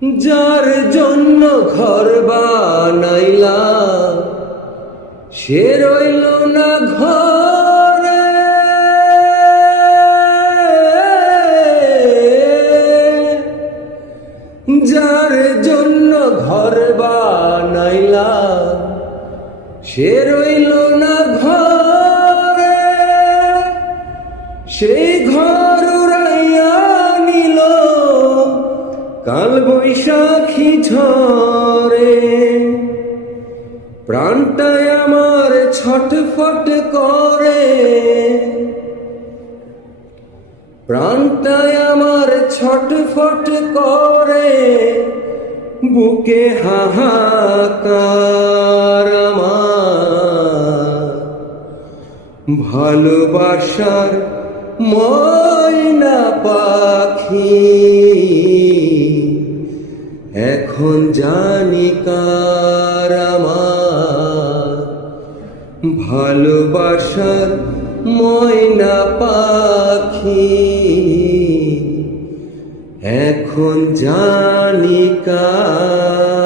যার জন্য ঘর বানাইলাম সে রইল না ঘরে, যার জন্য ঘর বানাইলাম সে রইল না ঘরে, সেই ঘর উড়াইয়া নিল কাল বৈশাখী ঝড়ে। প্রাণটায় আমার ছটফট করে, প্রাণটায় আমার ছটফট করে, বুকে হাহাকার আমার ভালোবাসার ময়না পাখি। এখন জানি কার আমার ভালোবাসার ময়না পাখি, এখন জানি কার।